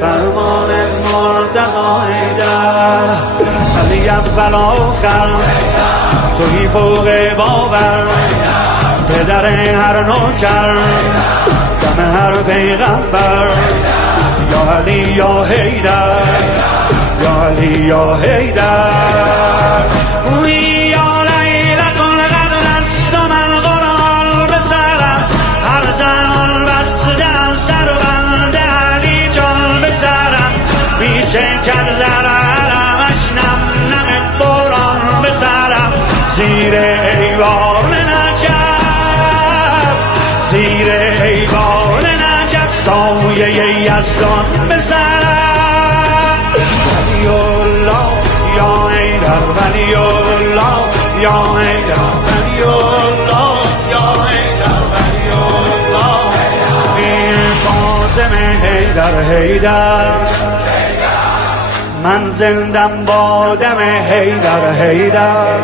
فرمان مرتضی حیدر علی اول آخر توی فوق باور پدر هر نوکر دم هر پیغمبر یا علی یا حیدر یا علی یا حیدر وی یا لیلت القدر است و من قرآن به سرم هر زمان بستم سر بند علی جان به سرم بیچه کد در علمش نم نم باران به سرم زیر ایوان نجف زیر ایوان نجف سایه یزدان به سرم ولی الله یا حیدر ولی الله یا حیدر ولی الله یا حیدر ولی الله این فاطمه حیدر حیدر من زندم با دم حیدر حیدر